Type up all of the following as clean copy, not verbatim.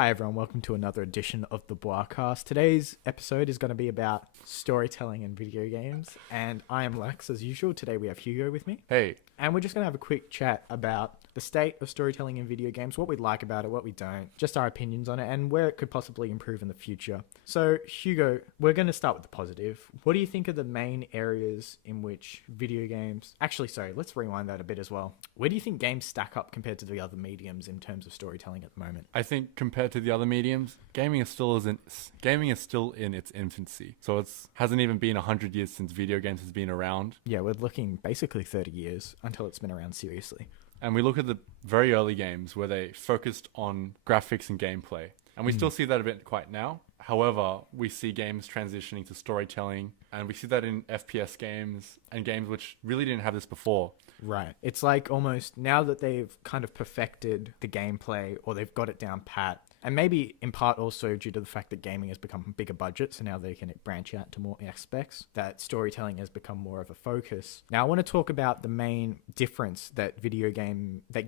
Hi everyone, welcome to another edition of the Bwacast. Today's episode is going to be about storytelling in video games, and I am Lex as usual. Today we have Hugo with me. Hey. And we're just going to have a quick chat about the state of storytelling in video games, what we like about it, what we don't, just our opinions on it, and where it could possibly improve in the future. So, Hugo, we're going to start with the positive. What do you think are the main areas in which video games... Actually, sorry, let's rewind that a bit as well. Where do you think games stack up compared to the other mediums in terms of storytelling at the moment? I think compared to the other mediums, gaming is still in its infancy. So it hasn't even been 100 years since video games has been around. Yeah, we're looking basically 30 years until it's been around seriously. And we look at the very early games where they focused on graphics and gameplay. And we still see that a bit quite now. However, we see games transitioning to storytelling, and we see that in FPS games and games which really didn't have this before. Right. It's like almost now that they've kind of perfected the gameplay or they've got it down pat, and maybe in part also due to the fact that gaming has become bigger budget, so now they can branch out to more aspects, that storytelling has become more of a focus. Now I want to talk about the main difference that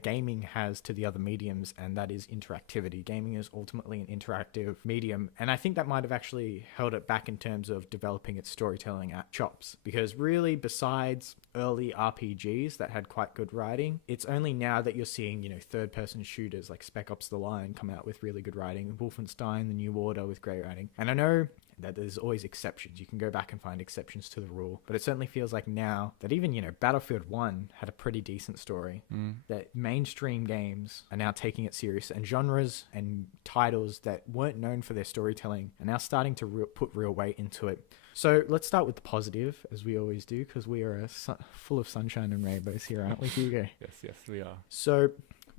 gaming has to the other mediums, and that is interactivity. Gaming is ultimately an interactive medium, and I think that might have actually held it back in terms of developing its storytelling chops, because really besides early RPGs that had quite good writing, it's only now that you're seeing, third-person shooters like Spec Ops: The Line come out with really good writing, Wolfenstein: The New Order with great writing. And I know that there's always exceptions. You can go back and find exceptions to the rule. But it certainly feels like now that even, Battlefield 1 had a pretty decent story, that mainstream games are now taking it serious, and genres and titles that weren't known for their storytelling are now starting to put real weight into it. So let's start with the positive, as we always do, because we are full of sunshine and rainbows here, aren't we, Hugo? Yes, we are. So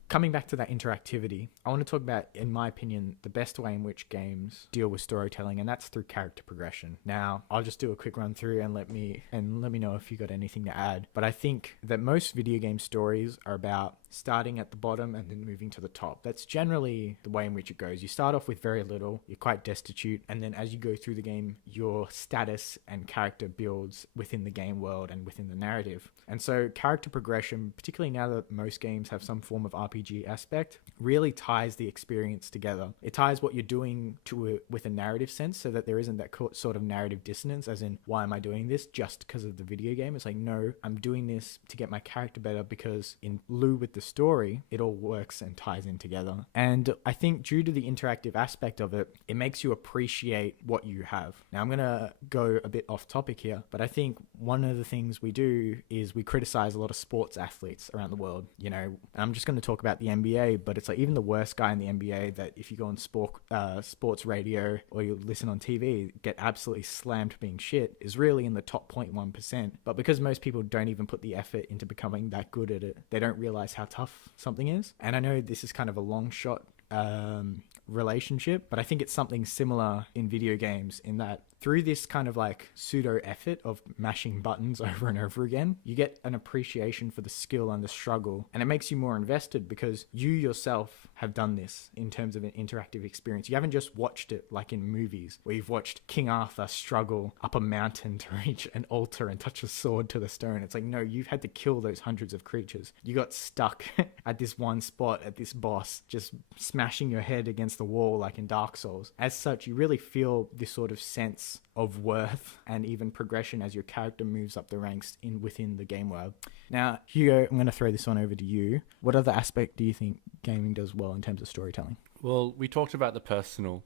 coming back to that interactivity, I want to talk about, in my opinion, the best way in which games deal with storytelling, and that's through character progression. Now, I'll just do a quick run through and let me know if you got anything to add. But I think that most video game stories are about starting at the bottom and then moving to the top. That's generally the way in which it goes. You start off with very little, you're quite destitute, and then as you go through the game, your status and character builds within the game world and within the narrative. And so character progression, particularly now that most games have some form of RPG aspect, really ties the experience together. It ties what you're doing with a narrative sense, so that there isn't that sort of narrative dissonance, as in, why am I doing this just because of the video game? It's like, no, I'm doing this to get my character better, because in lieu with the story, it all works and ties in together. And I think due to the interactive aspect of it, it makes you appreciate what you have. Now I'm gonna go a bit off topic here, but I think one of the things we do is we criticize a lot of sports athletes around the world. I'm just going to talk about the NBA, but it's like even the worst guy in the NBA that if you go on sports radio or you listen on TV, get absolutely slammed for being shit, is really in the top 0.1%. But because most people don't even put the effort into becoming that good at it, they don't realize how tough something is. And I know this is kind of a long shot relationship, but I think it's something similar in video games, in that through this kind of like pseudo effort of mashing buttons over and over again, you get an appreciation for the skill and the struggle, and it makes you more invested because you yourself have done this in terms of an interactive experience. You haven't just watched it like in movies where you've watched King Arthur struggle up a mountain to reach an altar and touch a sword to the stone. It's like, no, you've had to kill those hundreds of creatures. You got stuck at this one spot at this boss, just smashing your head against the wall like in Dark Souls. As such, you really feel this sort of sense of worth and even progression as your character moves up the ranks within the game world. Now, Hugo, I'm going to throw this one over to you. What other aspect do you think gaming does well in terms of storytelling? Well, we talked about the personal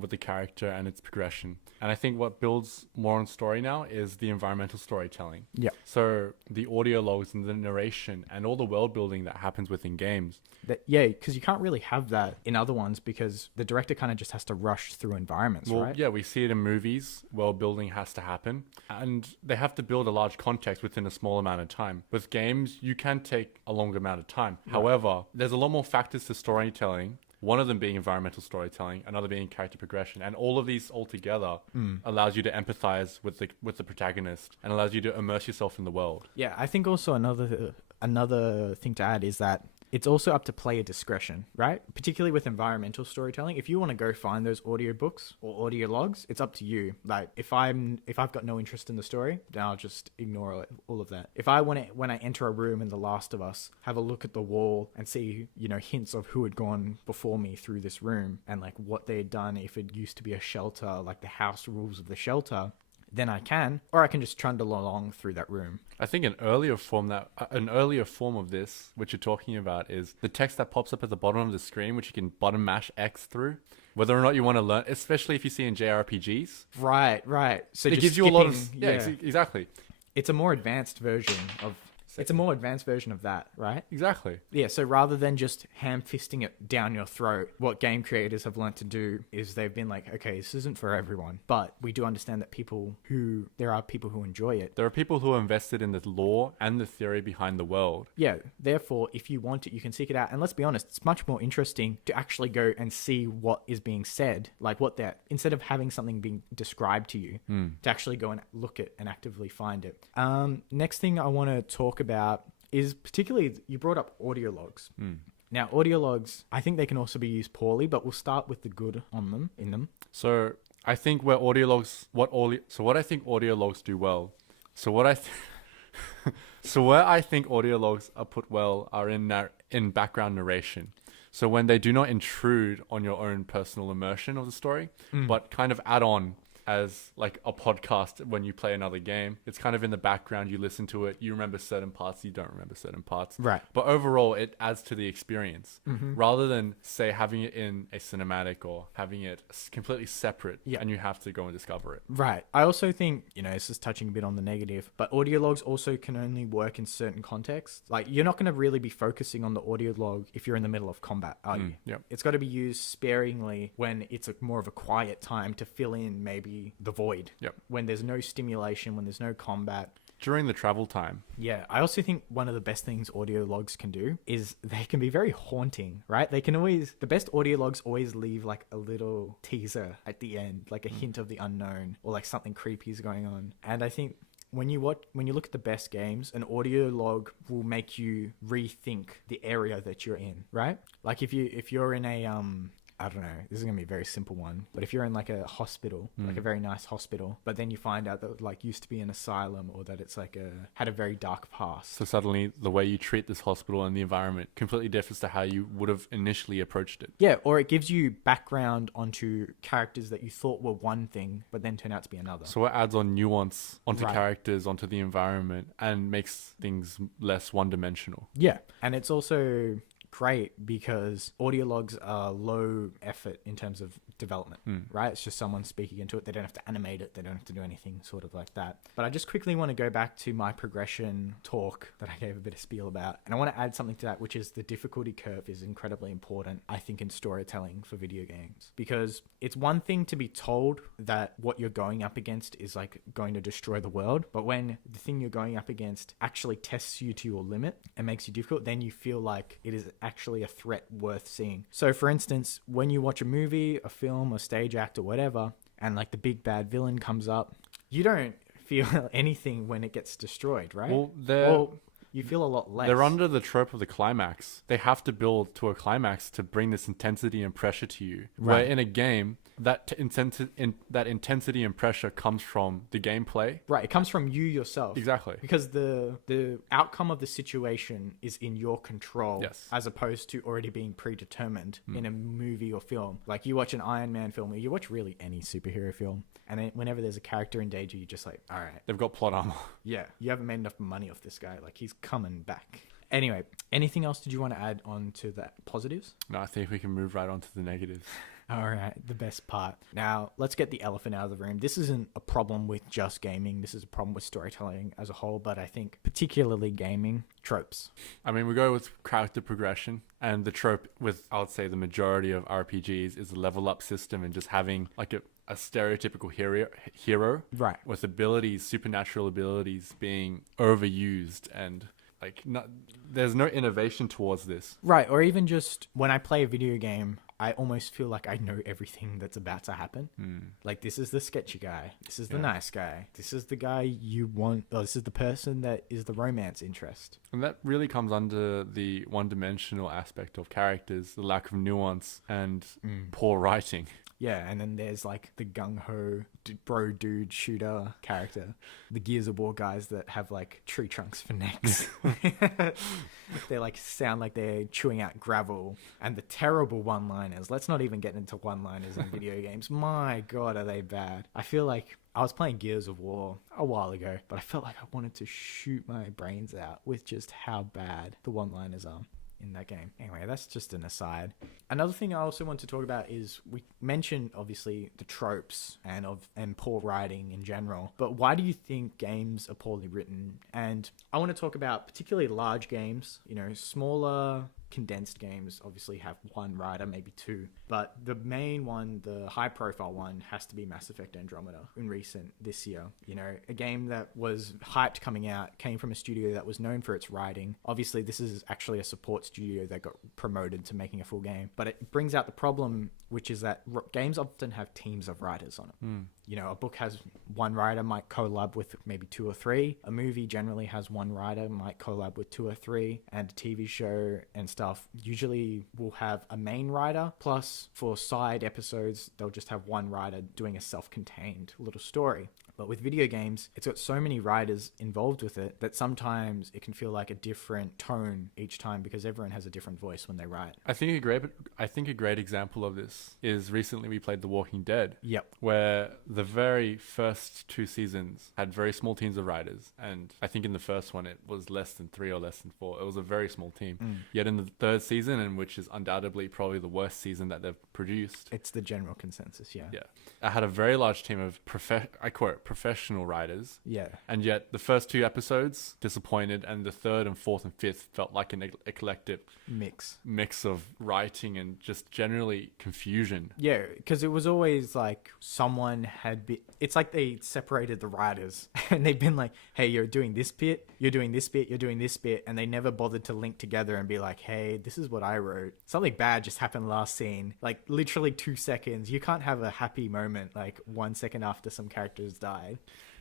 with the character and its progression. And I think what builds more on story now is the environmental storytelling. Yeah. So the audio logs and the narration and all the world building that happens within games. Because you can't really have that in other ones, because the director kind of just has to rush through environments, right? Yeah, we see it in movies. World building has to happen. And they have to build a large context within a small amount of time. With games, you can take a longer amount of time. Right. However, there's a lot more factors to storytelling. One of them being environmental storytelling, another being character progression, and all of these all together allows you to empathize with the protagonist and allows you to immerse yourself in the world. Yeah, I think also another thing to add is that it's also up to player discretion, right? Particularly with environmental storytelling. If you want to go find those audiobooks or audio logs, it's up to you. Like if I've got no interest in the story, then I'll just ignore all of that. If I want to, when I enter a room in The Last of Us, have a look at the wall and see, hints of who had gone before me through this room and like what they had done, if it used to be a shelter, like the house rules of the shelter, then I can, or I can just trundle along through that room. I think an earlier form of this, which you're talking about, is the text that pops up at the bottom of the screen, which you can button mash X through. Whether or not you want to learn, especially if you see in JRPGs. Right. So it gives you a lot of exactly. It's a more advanced version of that, right? Exactly. Yeah, so rather than just ham-fisting it down your throat, what game creators have learned to do is they've been like, okay, this isn't for everyone, but we do understand that there are people who enjoy it. There are people who are invested in the lore and the theory behind the world. Yeah, therefore, if you want it, you can seek it out. And let's be honest, it's much more interesting to actually go and see what is being said, like instead of having something being described to you, to actually go and look at and actively find it. Next thing I want to talk about is particularly, you brought up audio logs. Now, audio logs, I think they can also be used poorly, but we'll start with the good in them. So I think what I think audio logs do well. So where I think audio logs are put well are in background narration. So when they do not intrude on your own personal immersion of the story, but kind of add on as like a podcast when you play another game. It's kind of in the background, you listen to it, you remember certain parts, you don't remember certain parts. Right. But overall, it adds to the experience. Rather than, say, having it in a cinematic or having it completely separate and you have to go and discover it. Right. I also think, this is touching a bit on the negative, but audio logs also can only work in certain contexts. Like, you're not going to really be focusing on the audio log if you're in the middle of combat, are you? Yep. It's got to be used sparingly when it's more of a quiet time to fill in maybe the void. Yep. When there's no stimulation, when there's no combat. During the travel time. Yeah, I also think one of the best things audio logs can do is they can be very haunting, right? The best audio logs always leave like a little teaser at the end, like a hint of the unknown or like something creepy is going on. And I think when you look at the best games, an audio log will make you rethink the area that you're in, right? Like if you're in a I don't know, this is going to be a very simple one, but if you're in like a hospital, like a very nice hospital, but then you find out that it like used to be an asylum or that it's like had a very dark past. So suddenly the way you treat this hospital and the environment completely differs to how you would have initially approached it. Yeah, or it gives you background onto characters that you thought were one thing, but then turn out to be another. So it adds on nuance onto characters, onto the environment, and makes things less one-dimensional. Yeah, and it's also great because audio logs are low effort in terms of development, right? It's just someone speaking into it. They don't have to animate it. They don't have to do anything sort of like that. But I just quickly want to go back to my progression talk that I gave a bit of spiel about. And I want to add something to that, which is the difficulty curve is incredibly important, I think, in storytelling for video games. Because it's one thing to be told that what you're going up against is like going to destroy the world. But when the thing you're going up against actually tests you to your limit and makes you difficult, then you feel like it is actually a threat worth seeing. So for instance, when you watch a movie, a film, a stage act or whatever, and like the big bad villain comes up, you don't feel anything when it gets destroyed, right? Well, you feel a lot less. They're under the trope of the climax. They have to build to a climax to bring this intensity and pressure to you. Right. Where in a game, that intensity and pressure comes from the gameplay. Right, it comes from you yourself. Exactly. Because the outcome of the situation is in your control, yes, as opposed to already being predetermined in a movie or film. Like you watch an Iron Man film, or you watch really any superhero film, and then whenever there's a character in danger, you're just like, all right. They've got plot armor. Yeah, you haven't made enough money off this guy. Like, he's coming back. Anyway, anything else did you want to add on to that positives? No, I think we can move right on to the negatives. All right, the best part. Now, let's get the elephant out of the room. This isn't a problem with just gaming. This is a problem with storytelling as a whole, but I think particularly gaming, tropes. I mean, we go with character progression, and the trope with, I would say, the majority of RPGs is the level up system and just having like a stereotypical hero right, with abilities, supernatural abilities being overused and like there's no innovation towards this. Right, or even just when I play a video game, I almost feel like I know everything that's about to happen. Like, this is the sketchy guy. This is the nice guy. This is the guy you want. Or this is the person that is the romance interest. And that really comes under the one-dimensional aspect of characters, the lack of nuance and poor writing. Yeah, and then there's like the gung-ho bro dude shooter character. The Gears of War guys that have like tree trunks for necks. They like sound like they're chewing out gravel. And the terrible one-liners. Let's not even get into one-liners in video games. My God, are they bad. I feel like I was playing Gears of War a while ago, but I felt like I wanted to shoot my brains out with just how bad the one-liners are in that game. Anyway, that's just an aside. Another thing I also want to talk about is we mentioned obviously the tropes and poor writing in general, but why do you think games are poorly written? And I want to talk about particularly large games. You know, smaller condensed games obviously have one writer, maybe two, but the main one, the high profile one, has to be Mass Effect Andromeda in this year. You know, a game that was hyped coming out, came from a studio that was known for its writing. Obviously this is actually a support studio that got promoted to making a full game, but it brings out the problem, which is that games often have teams of writers on it. You know, a book has one writer, might collab with maybe two or three. A movie generally has one writer, might collab with two or three. And a TV show and stuff usually will have a main writer. Plus, for side episodes, they'll just have one writer doing a self-contained little story. But with video games, it's got so many writers involved with it that sometimes it can feel like a different tone each time because everyone has a different voice when they write. I think a great example of this is recently we played The Walking Dead. Yep. Where the very first two seasons had very small teams of writers, and I think in the first one it was less than 3 or less than 4. It was a very small team. Yet in the third season, and which is undoubtedly probably the worst season that they've produced, It's the general consensus, yeah. yeah, I had a very large team of I quote professional writers. Yeah. And yet the first 2 episodes disappointed, and the third and fourth and fifth felt like an eclectic mix of writing and just generally confusion. Yeah, because it was always like someone had been... It's like they separated the writers and they've been like, hey, you're doing this bit, you're doing this bit, you're doing this bit. And they never bothered to link together and be like, hey, this is what I wrote. Something bad just happened last scene. Like literally 2 seconds. You can't have a happy moment like 1 second after some characters died.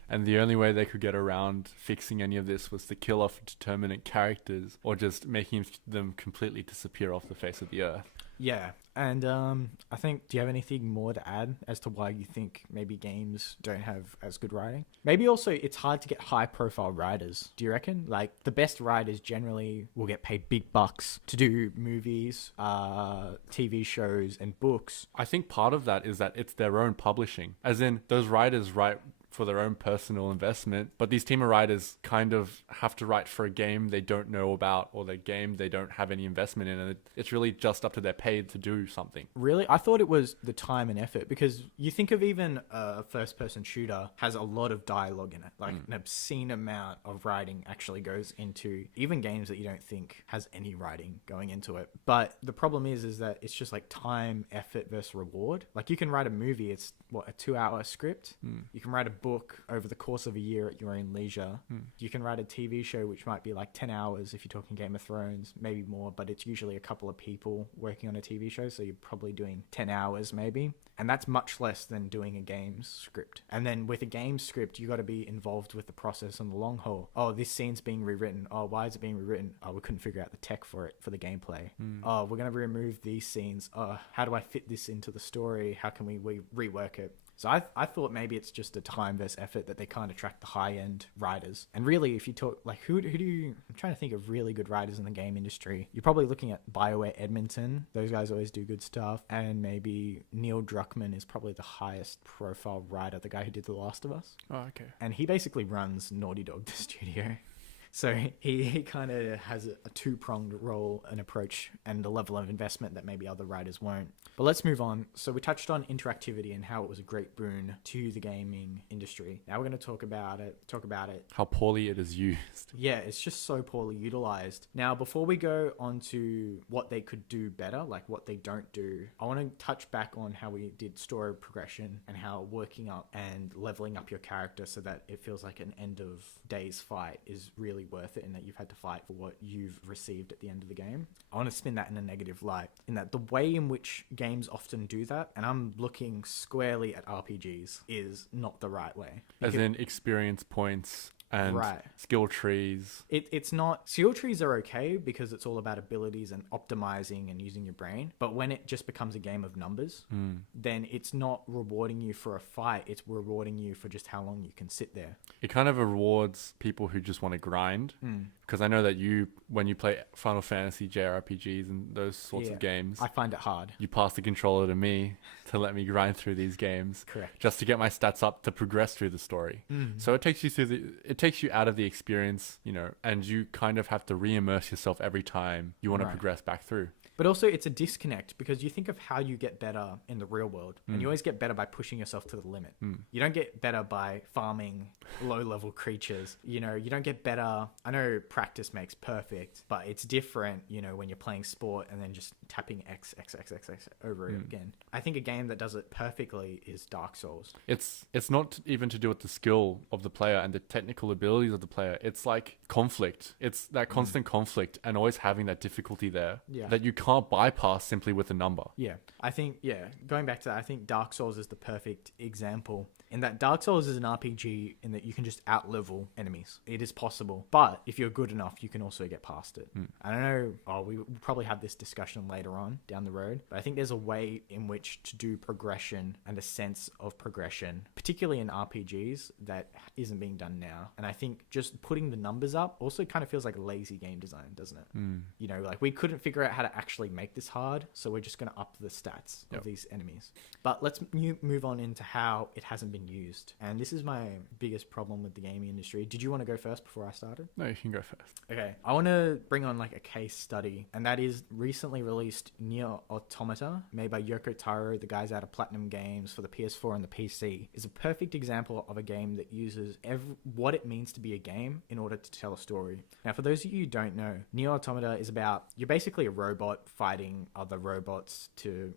And the only way they could get around fixing any of this was to kill off determinate characters or just making them completely disappear off the face of the earth. Yeah. And I think, do you have anything more to add as to why you think maybe games don't have as good writing? Maybe also it's hard to get high profile writers. Do you reckon? Like the best writers generally will get paid big bucks to do movies, TV shows and books. I think part of that is that it's their own publishing. As in, those writers write for their own personal investment, but these team of writers kind of have to write for a game they don't know about or the game they don't have any investment in, and it's really just up to their pay to do something. Really? I thought it was the time and effort, because you think of even a first-person shooter has a lot of dialogue in it. Like an obscene amount of writing actually goes into even games that you don't think has any writing going into it. But the problem is that it's just like time, effort versus reward. Like you can write a movie, it's what, a 2-hour script? You can write a book over the course of a year at your own leisure. You can write a TV show which might be like 10 hours if you're talking Game of Thrones, maybe more, but it's usually a couple of people working on a TV show, so you're probably doing 10 hours maybe. And that's much less than doing a game's script. And then with a game script, you got to be involved with the process on the long haul. Oh, this scene's being rewritten. Oh, why is it being rewritten? Oh, we couldn't figure out the tech for it, for the gameplay. Oh, we're going to remove these scenes. Oh, how do I fit this into the story? How can we rework it? So I thought maybe it's just a time versus effort that they can't attract the high-end writers. And really, if you talk, like, who do you... I'm trying to think of really good writers in the game industry. You're probably looking at BioWare Edmonton. Those guys always do good stuff. And maybe Neil Druckmann is probably the highest profile writer, the guy who did The Last of Us. Oh, okay. And he basically runs Naughty Dog, the studio. So he kind of has a two-pronged role and approach and a level of investment that maybe other writers won't. But let's move on. So we touched on interactivity and how it was a great boon to the gaming industry. Now we're going to talk about it. How poorly it is used. Yeah, it's just so poorly utilized. Now, before we go on to what they could do better, like what they don't do, I want to touch back on how we did story progression and how working up and leveling up your character so that it feels like an end of days fight is really worth it and that you've had to fight for what you've received at the end of the game. I want to spin that in a negative light, in that the way in which games often do that, and I'm looking squarely at RPGs, is not the right way. As in experience points and Right. skill trees. It's not, skill trees are okay because it's all about abilities and optimizing and using your brain, but when it just becomes a game of numbers, then it's not rewarding you for a fight, it's rewarding you for just how long you can sit there. It kind of rewards people who just want to grind. Because I know that when you play Final Fantasy JRPGs and those sorts of games, I find it hard. you pass the controller to me to let me grind through these games. Correct. Just to get my stats up to progress through the story. So it takes you out of the experience, and you kind of have to re-immerse yourself every time you want to progress back through. But also it's a disconnect because you think of how you get better in the real world, and you always get better by pushing yourself to the limit. You don't get better by farming low-level creatures. You don't get better. I know practice makes perfect, but it's different, when you're playing sport and then just tapping X over it again. I think a game that does it perfectly is Dark Souls. It's not even to do with the skill of the player and the technical abilities of the player. It's like conflict. It's that constant conflict and always having that difficulty there that you can't bypass simply with a number. Yeah, I think, going back to that, I think Dark Souls is the perfect example in that Dark Souls is an RPG in that you can just out-level enemies. It is possible, but if you're good enough, you can also get past it. I don't know, we will probably have this discussion later on down the road, but I think there's a way in which to do progression and a sense of progression, particularly in RPGs, that isn't being done now. And I think just putting the numbers up also kind of feels like lazy game design, doesn't it? Like we couldn't figure out how to actually make this hard, so we're just going to up the stats of these enemies. But let's move on into how it hasn't been used. And this is my biggest problem with the gaming industry. Did you want to go first before I started? No, you can go first. Okay. I want to bring on like a case study, and that is recently released Nier Automata, made by Yoko Taro, the guys out of Platinum Games for the PS4 and the PC, is a perfect example of a game that uses what it means to be a game in order to tell a story. Now, for those of you who don't know, Nier Automata is about, you're basically a robot fighting other robots to,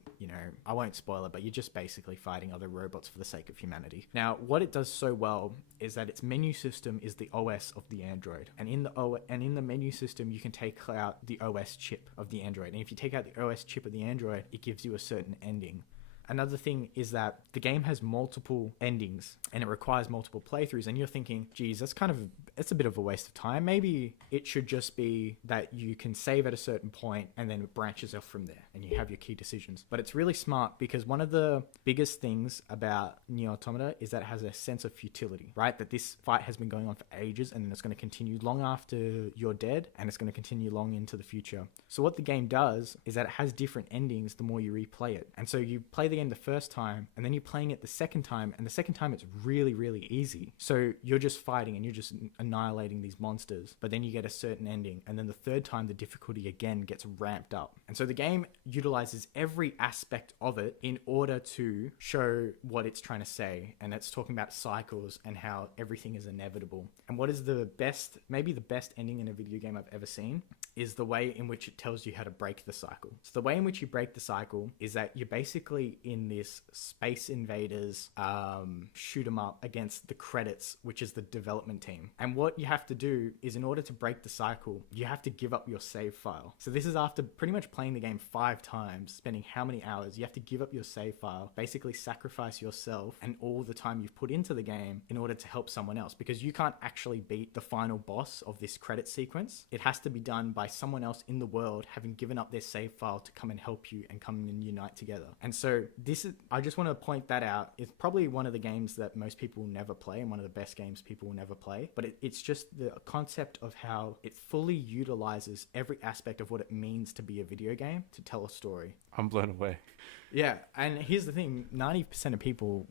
I won't spoil it, but you're just basically fighting other robots for the sake of humanity. Now, what it does so well is that its menu system is the OS of the Android. And in the menu system, you can take out the OS chip of the Android. And if you take out the OS chip of the Android, it gives you a certain ending. Another thing is that the game has multiple endings and it requires multiple playthroughs, and you're thinking, geez, it's a bit of a waste of time. Maybe it should just be that you can save at a certain point and then it branches off from there and you have your key decisions. But it's really smart because one of the biggest things about Nier Automata is that it has a sense of futility, right? That this fight has been going on for ages and it's going to continue long after you're dead, and it's going to continue long into the future. So what the game does is that it has different endings the more you replay it. And so you play the game the first time and then you're playing it the second time, and the second time it's really, really easy. So you're just fighting and you're just annihilating these monsters, but then you get a certain ending, and then the third time the difficulty again gets ramped up. And so the game utilizes every aspect of it in order to show what it's trying to say, and it's talking about cycles and how everything is inevitable. And what is maybe the best ending in a video game I've ever seen is the way in which it tells you how to break the cycle. So the way in which you break the cycle is that you're basically in this Space Invaders shoot 'em up against the credits, which is the development team. And what you have to do is, in order to break the cycle, you have to give up your save file. So this is after pretty much playing the game 5 times, spending how many hours. You have to give up your save file, basically sacrifice yourself and all the time you've put into the game in order to help someone else, because you can't actually beat the final boss of this credit sequence. It has to be done by someone else in the world having given up their save file to come and help you and come and unite together. And so I just want to point that out. It's probably one of the games that most people will never play, and one of the best games people will never play, but it's just the concept of how it fully utilizes every aspect of what it means to be a video game to tell a story. I'm blown away. Yeah, and here's the thing, 90% of people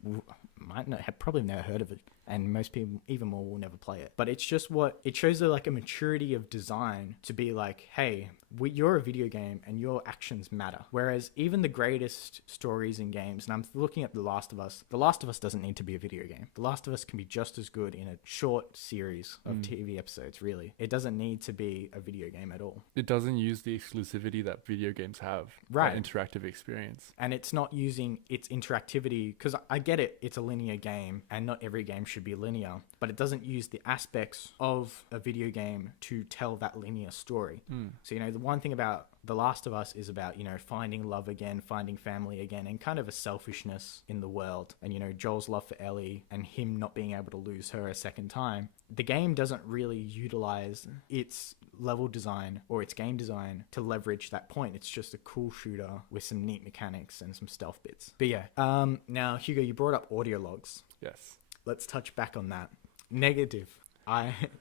might not have probably never heard of it, and most people, even more, will never play it. But it's just it shows a maturity of design to be like, hey, you're a video game and your actions matter. Whereas even the greatest stories in games, and I'm looking at The Last of Us doesn't need to be a video game. The Last of Us can be just as good in a short series of TV episodes, really. It doesn't need to be a video game at all. It doesn't use the exclusivity that video games have. Right. That interactive experience. And it's not using its interactivity, because I get it, it's a linear game and not every game should should be linear, but it doesn't use the aspects of a video game to tell that linear story. So, the one thing about The Last of Us is about, finding love again, finding family again, and kind of a selfishness in the world. And, Joel's love for Ellie and him not being able to lose her a second time. The game doesn't really utilize its level design or its game design to leverage that point. It's just a cool shooter with some neat mechanics and some stealth bits. But yeah, now Hugo, you brought up audio logs. Yes. Let's touch back on that. Negative.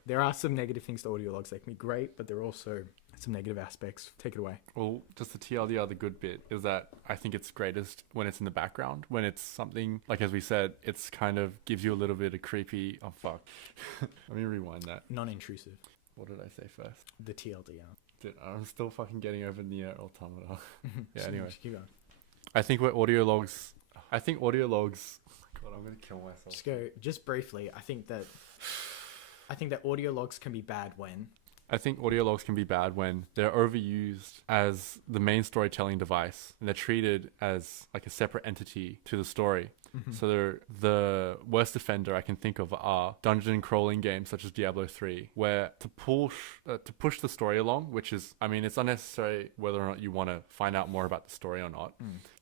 There are some negative things to audio logs. They can be great, but there are also some negative aspects. Take it away. Well, just to TLDR, the good bit is that I think it's greatest when it's in the background. When it's something, like as we said, it's kind of gives you a little bit of creepy... Oh, fuck. Let me rewind that. Non-intrusive. What did I say first? The TLDR. Dude, I'm still fucking getting over near automata. Yeah, So anyway. just keep going. I think audio logs... Oh my God, I'm going to kill myself. Just briefly, I think that audio logs can be bad when... I think audio logs can be bad when they're overused as the main storytelling device and they're treated as like a separate entity to the story. So the worst offender I can think of are dungeon crawling games such as Diablo 3, where to push the story along, which is, I mean, it's unnecessary whether or not you want to find out more about the story or not,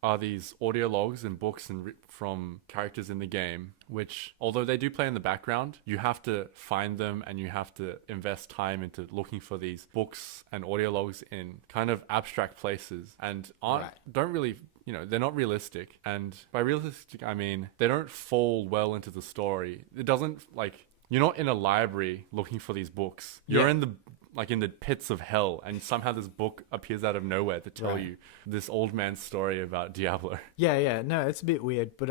are these audio logs and books and from characters in the game, which although they do play in the background, you have to find them and you have to invest time into looking for these books and audio logs in kind of abstract places and don't really... they're not realistic. And by realistic, I mean, they don't fall well into the story. It doesn't, you're not in a library looking for these books. You're in the pits of hell, and somehow this book appears out of nowhere to tell you this old man's story about Diablo. Yeah, no, it's a bit weird, but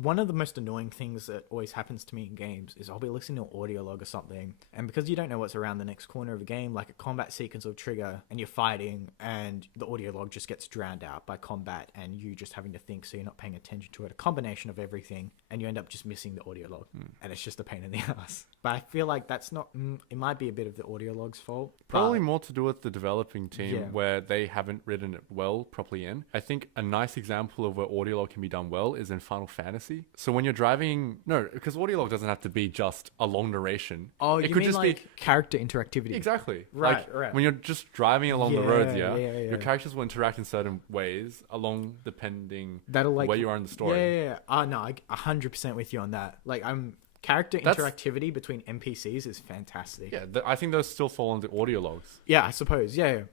one of the most annoying things that always happens to me in games is I'll be listening to an audio log or something, and because you don't know what's around the next corner of the game, like a combat sequence will trigger, and you're fighting, and the audio log just gets drowned out by combat, and you just having to think, so you're not paying attention to it, a combination of everything, and you end up just missing the audio log, and it's just a pain in the ass. But I feel like that's not, it might be a bit of the audio log's fault. Probably more to do with the developing team where they haven't written it properly in. I think a nice example of where audio log can be done well is in Final Fantasy. So when you're driving, because audio log doesn't have to be just a long narration. Oh, it could just be character interactivity. Exactly. Right. When you're just driving along the roads, your characters will interact in certain ways depending where you are in the story. Yeah. No, I'm 100% with you on that. Character interactivity between NPCs is fantastic. Yeah, I think those still fall into audio logs. Yeah, I suppose. Yeah.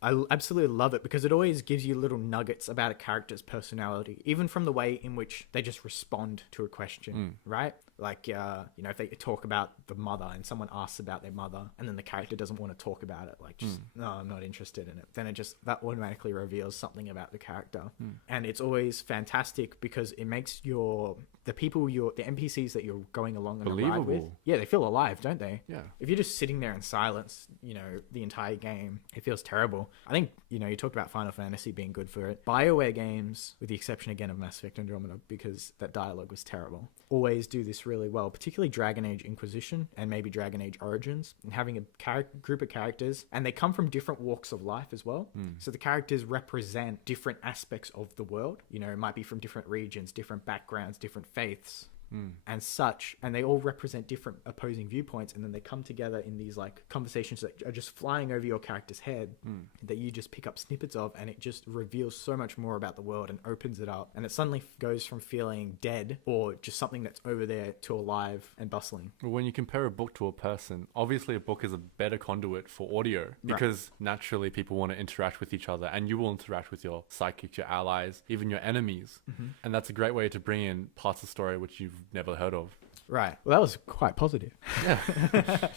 I absolutely love it because it always gives you little nuggets about a character's personality, even from the way in which they just respond to a question, right? If they talk about the mother and someone asks about their mother and then the character doesn't want to talk about it, no, I'm not interested in it. Then that automatically reveals something about the character. And it's always fantastic because it makes the NPCs that you're going along on a ride with, they feel alive, don't they? Yeah. If you're just sitting there in silence, the entire game, it feels terrible. I think, you talked about Final Fantasy being good for it. BioWare games, with the exception again of Mass Effect Andromeda, because that dialogue was terrible, always do this really well, particularly Dragon Age Inquisition and maybe Dragon Age Origins, and having a group of characters, and they come from different walks of life as well. So the characters represent different aspects of the world. It might be from different regions, different backgrounds, different faiths. And such, and they all represent different opposing viewpoints, and then they come together in these conversations that are just flying over your character's head that you just pick up snippets of, and it just reveals so much more about the world and opens it up, and it suddenly goes from feeling dead or just something that's over there to alive and bustling. When you compare a book to a person, obviously a book is a better conduit for audio because naturally people want to interact with each other, and you will interact with your sidekicks, your allies, even your enemies, and that's a great way to bring in parts of the story which you've never heard of. Right. Well, that was quite positive. Yeah.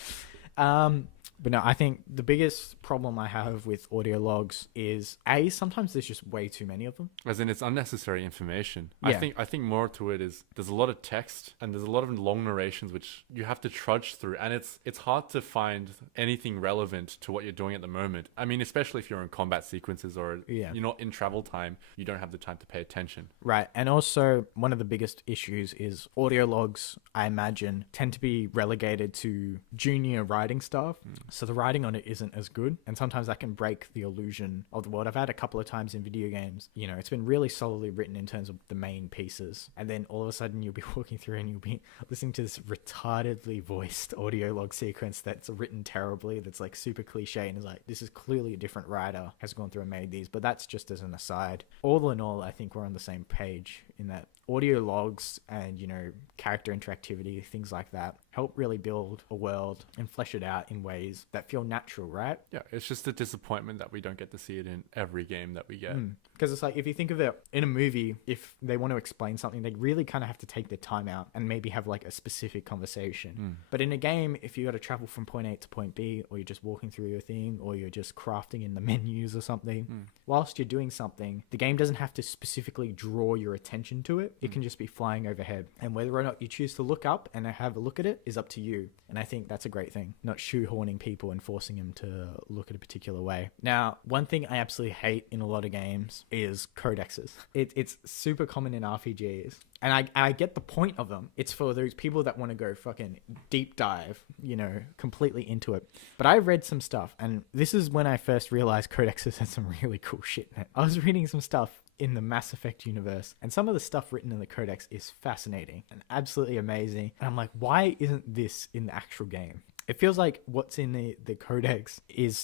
But no, I think the biggest problem I have with audio logs is sometimes there's just way too many of them. As in, it's unnecessary information. Yeah. I think more to it is there's a lot of text and there's a lot of long narrations which you have to trudge through, and it's hard to find anything relevant to what you're doing at the moment. I mean, especially if you're in combat sequences or you're not in travel time, you don't have the time to pay attention. Right. And also, one of the biggest issues is audio logs, I imagine, tend to be relegated to junior writing staff. So the writing on it isn't as good, and sometimes that can break the illusion of the world. I've had a couple of times in video games, you know, it's been really solidly written in terms of the main pieces, and then all of a sudden you'll be walking through and you'll be listening to this retardedly voiced audio log sequence that's written terribly, that's like super cliche, and is like, this is clearly a different writer has gone through and made these. But that's just as an aside. All in all, I think we're on the same page in that audio logs and, you know, character interactivity, things like that, help really build a world and flesh it out in ways that feel natural, right? Yeah, it's just a disappointment that we don't get to see it in every game that we get. Because it's like, if you think of it in a movie, if they want to explain something, they really kind of have to take their time out and maybe have like a specific conversation. But in a game, if you got to travel from point A to point B, or you're just walking through your thing, or you're just crafting in the menus or something, whilst you're doing something, the game doesn't have to specifically draw your attention to it. It can just be flying overhead. And whether or not you choose to look up and have a look at it is up to you. And I think that's a great thing, not shoehorning people and forcing them to look at a particular way. Now, one thing I absolutely hate in a lot of games is codexes. It's super common in RPGs. And I get the point of them. It's for those people that want to go fucking deep dive, you know, completely into it. But I read some stuff, and this is when I first realized codexes had some really cool shit in it. I was reading some stuff in the Mass Effect universe, and some of the stuff written in the codex is fascinating and absolutely amazing. And I'm like, why isn't this in the actual game? It feels like what's in the codex is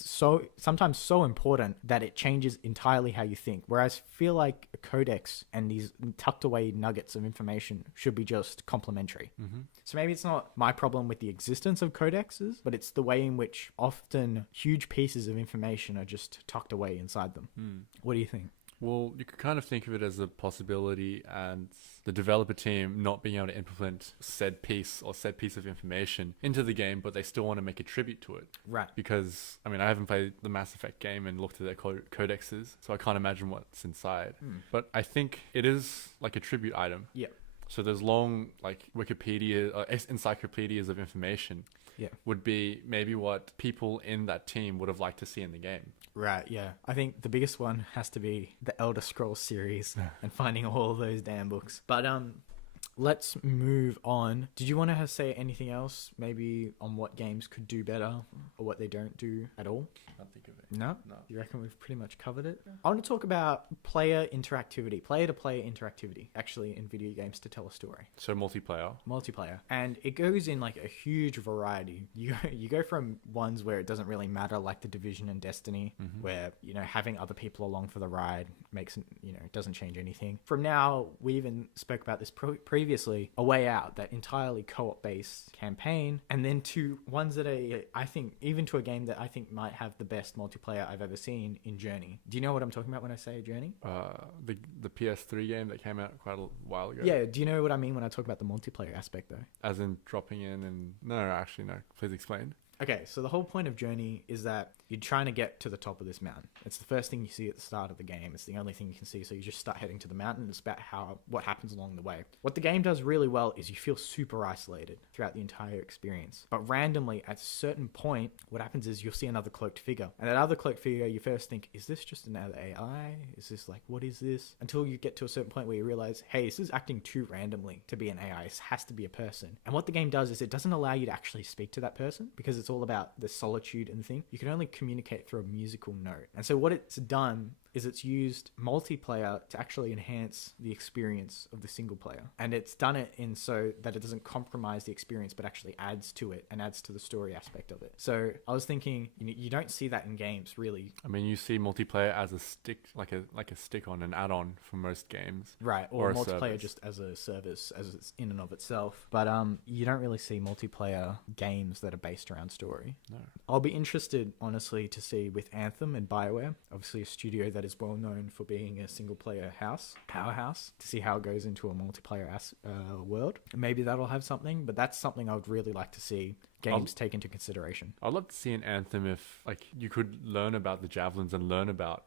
sometimes so important that it changes entirely how you think. Whereas I feel like a codex and these tucked away nuggets of information should be just complementary. So maybe it's not my problem with the existence of codexes, but it's the way in which often huge pieces of information are just tucked away inside them. What do you think? Well, you could kind of think of it as a possibility, and the developer team not being able to implement said piece or said piece of information into the game, but they still want to make a tribute to it. Right. Because, I mean, I haven't played the Mass Effect game and looked at their codexes, so I can't imagine what's inside. But I think it is like a tribute item. Yeah. So there's long, like, Wikipedia, encyclopedias of information. Yeah. Would be maybe what people in that team would have liked to see in the game. Right, yeah. I think the biggest one has to be the Elder Scrolls series and finding all those damn books. But let's move on. Did you want to say anything else, maybe on what games could do better or what they don't do at all? Can't think of it. No? No. You reckon we've pretty much covered it? I want to talk about player interactivity, player-to-player interactivity, actually, in video games to tell a story. So multiplayer. And it goes in like a huge variety. You go from ones where it doesn't really matter, like The Division and Destiny, where, you know, having other people along for the ride makes, you know, doesn't change anything. From now, we even spoke about this previously, A Way Out, that entirely co-op based campaign, and then to ones that are, I think, even to a game that I think might have the best multiplayer I've ever seen in Journey. Do you know what I'm talking about when I say Journey? The PS3 game that came out quite a while ago. Yeah, do you know what I mean when I talk about the multiplayer aspect though? As in dropping in and... No, actually, no. Please explain. Okay, so the whole point of Journey is that you're trying to get to the top of this mountain. It's the first thing you see at the start of the game. It's the only thing you can see, so you just start heading to the mountain. It's about what happens along the way. What the game does really well is you feel super isolated throughout the entire experience. But randomly, at a certain point, what happens is you'll see another cloaked figure. And that other cloaked figure, you first think, is this just another AI? Is this like, what is this? Until you get to a certain point where you realize, hey, this is acting too randomly to be an AI. This has to be a person. And what the game does is it doesn't allow you to actually speak to that person, because it's all about the solitude and the thing. You can only communicate through a musical note. And so what it's done is it's used multiplayer to actually enhance the experience of the single player. And it's done it in so that it doesn't compromise the experience, but actually adds to it and adds to the story aspect of it. So I was thinking, you don't see that in games, really. I mean, you see multiplayer as a stick, like a stick-on, an add-on for most games. Right, or multiplayer service. just as a service, as it's in and of itself. But you don't really see multiplayer games that are based around story. No. I'll be interested, honestly, to see with Anthem and BioWare, obviously a studio that is well known for being a single player powerhouse, to see how it goes into a multiplayer world. Maybe that'll have something, but that's something I would really like to see games take into consideration. I'd love to see an Anthem if, like, you could learn about the javelins and learn about,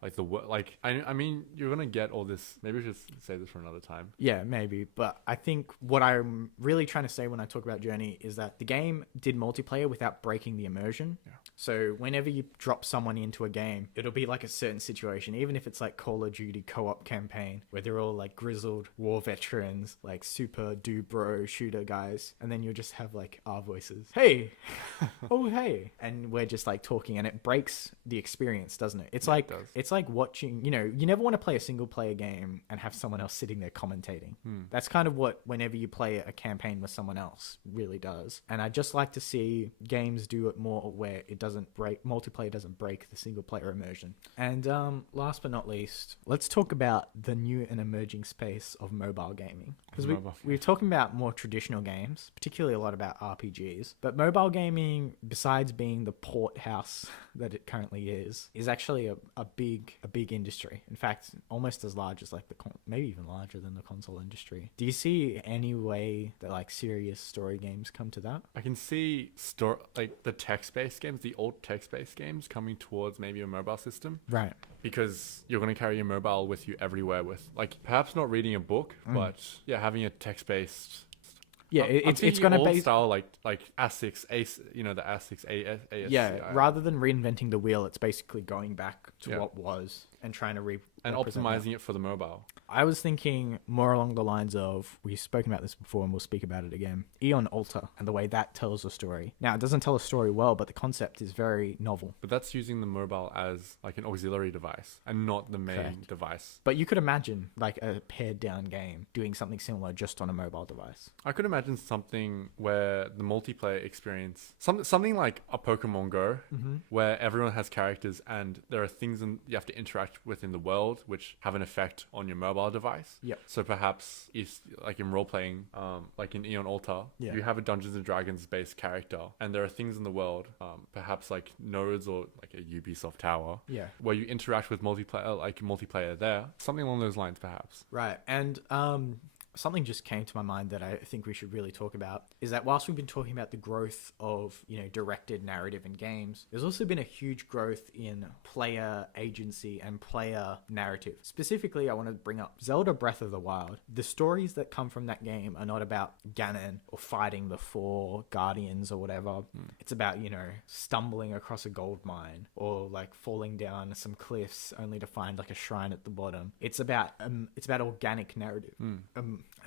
like, I mean, you're gonna get all this. Maybe we should say this for another time. Yeah, maybe. But I think what I'm really trying to say when I talk about Journey is that the game did multiplayer without breaking the immersion. Yeah. So whenever you drop someone into a game, it'll be like a certain situation, even if it's like Call of Duty co-op campaign, where they're all like grizzled war veterans, like super do bro shooter guys, and then you'll just have like our voices. Hey, hey, oh hey, and we're just like talking, and it breaks the experience, doesn't it? It's Yeah, like it does. it's like watching. You never want to play a single player game and have someone else sitting there commentating. That's kind of what whenever you play a campaign with someone else really does. And I just like to see games do it more where it doesn't break multiplayer doesn't break the single player immersion. And last but not least, let's talk about the new and emerging space of mobile gaming, because we're talking about more traditional games, particularly a lot about RPGs, but mobile gaming, besides being the port house that it currently is actually a big industry. In fact, almost as large as like maybe even larger than the console industry. Do you see any way that like serious story games come to that? I can see like the text-based games, the old text-based games coming towards maybe a mobile system. Right. Because you're going to carry your mobile with you everywhere with, like, perhaps not reading a book, but yeah, having a text-based. Yeah, it's going to be style like ASICS, the ASICS ASCII. Yeah, rather than reinventing the wheel, it's basically going back to what was and trying to and optimizing it for the mobile. I was thinking more along the lines of, we've spoken about this before and we'll speak about it again, Eon Alta and the way that tells a story. Now, it doesn't tell a story well, but the concept is very novel. But that's using the mobile as like an auxiliary device and not the main device. But you could imagine like a pared down game doing something similar just on a mobile device. I could imagine something where the multiplayer experience, something like a Pokemon Go, where everyone has characters and there are things you have to interact with in the world which have an effect on your mobile device. Yep. So perhaps if like in role playing, like in Eon Alta, you have a Dungeons and Dragons based character and there are things in the world, perhaps like nodes or like a Ubisoft tower, where you interact with multiplayer there, something along those lines perhaps. Right. And something just came to my mind that I think we should really talk about is that whilst we've been talking about the growth of, directed narrative in games, there's also been a huge growth in player agency and player narrative. Specifically, I want to bring up Zelda Breath of the Wild. The stories that come from that game are not about Ganon or fighting the 4 guardians or whatever. It's about, stumbling across a gold mine or like falling down some cliffs only to find like a shrine at the bottom. It's about organic narrative.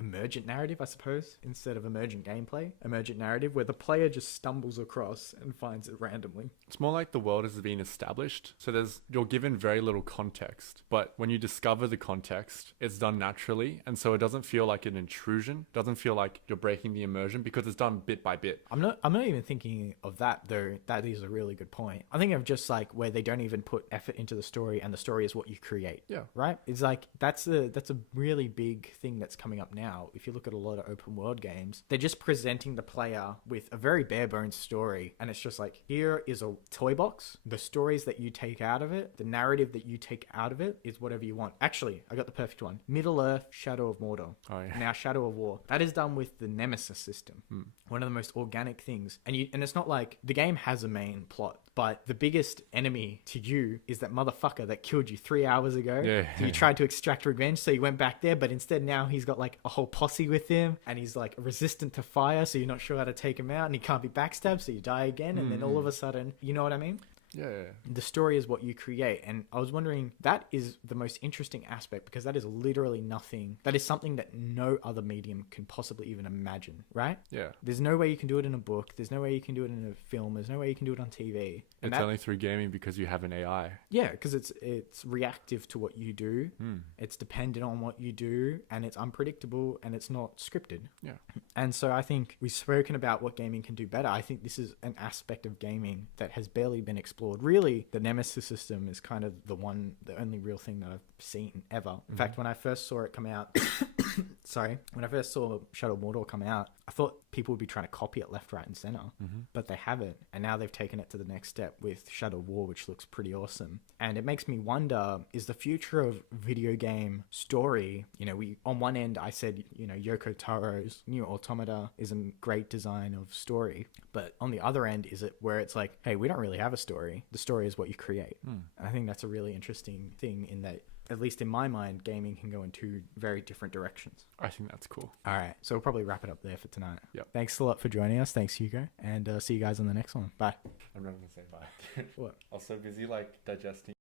Emergent narrative, I suppose, instead of emergent gameplay. Emergent narrative where the player just stumbles across and finds it randomly. It's more like the world has been established. So you're given very little context, but when you discover the context, it's done naturally. And so it doesn't feel like an intrusion. It doesn't feel like you're breaking the immersion because it's done bit by bit. I'm not even thinking of that though. That is a really good point. I think of just like where they don't even put effort into the story and the story is what you create. Yeah. Right? It's like, that's a really big thing that's coming up now. If you look at a lot of open world games, they're just presenting the player with a very bare bones story, and it's just like, here is a toy box. The stories that you take out of it, the narrative that you take out of it is whatever you want. Actually, I got the perfect one. Middle Earth, Shadow of Mordor. Oh, yeah. Now Shadow of War. That is done with the Nemesis system. One of the most organic things. And it's not like the game has a main plot, but the biggest enemy to you is that motherfucker that killed you 3 hours ago. Yeah. So you tried to extract revenge, so you went back there, but instead now he's got like a whole posse with him, and he's like resistant to fire, so you're not sure how to take him out, and he can't be backstabbed, so you die again, and then all of a sudden, you know what I mean? Yeah. The story is what you create. And I was wondering, that is the most interesting aspect, because that is literally nothing. That is something that no other medium can possibly even imagine, right? Yeah. There's no way you can do it in a book. There's no way you can do it in a film. There's no way you can do it on TV. And it's only through gaming because you have an AI. Yeah, because it's reactive to what you do. It's dependent on what you do, and it's unpredictable, and it's not scripted. Yeah. And so I think we've spoken about what gaming can do better. I think this is an aspect of gaming that has barely been explored. Really, the Nemesis system is kind of the only real thing that I've seen ever. In fact, when I first saw it come out, when I first saw Shadow of Mordor come out, I thought people would be trying to copy it left, right, and center, but they haven't. And now they've taken it to the next step with Shadow of War, which looks pretty awesome. And it makes me wonder, is the future of video game story, on one end, I said, Yoko Taro's New Automata is a great design of story. But on the other end, is it where it's like, hey, we don't really have a story. The story is what you create. And I think that's a really interesting thing in that, at least in my mind, gaming can go in 2 very different directions. I think that's cool. All right. So we'll probably wrap it up there for tonight. Yep. Thanks a lot for joining us. Thanks, Hugo. And see you guys on the next one. Bye. I'm not going to say bye. What? I was so busy digesting